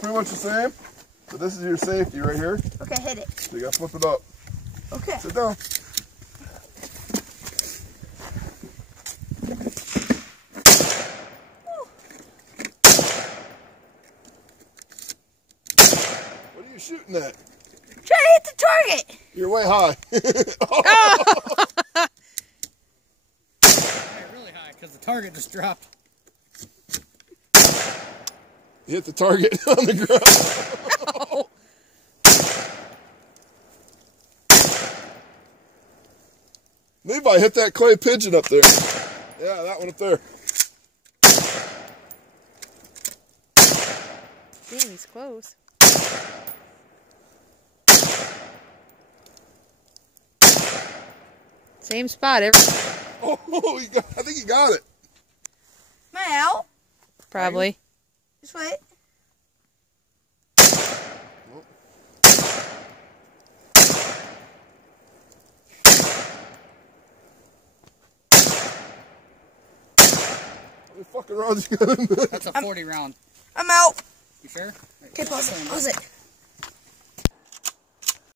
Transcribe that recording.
pretty much the same. So this is your safety right here. Okay, hit it. So you gotta flip it up. Okay. Sit down. What are you shooting at? Try to hit the target. You're way high. Yeah, really high because the target just dropped. You hit the target on the ground. Levi, hit that clay pigeon up there. Yeah, that one up there. Dang, he's close. Same spot every time. Oh, I think he got it. Am I out? Probably. Just wait. How many fucking rounds you got in there? That's a 40 round. I'm out. You sure? Okay, pause it. Pause it.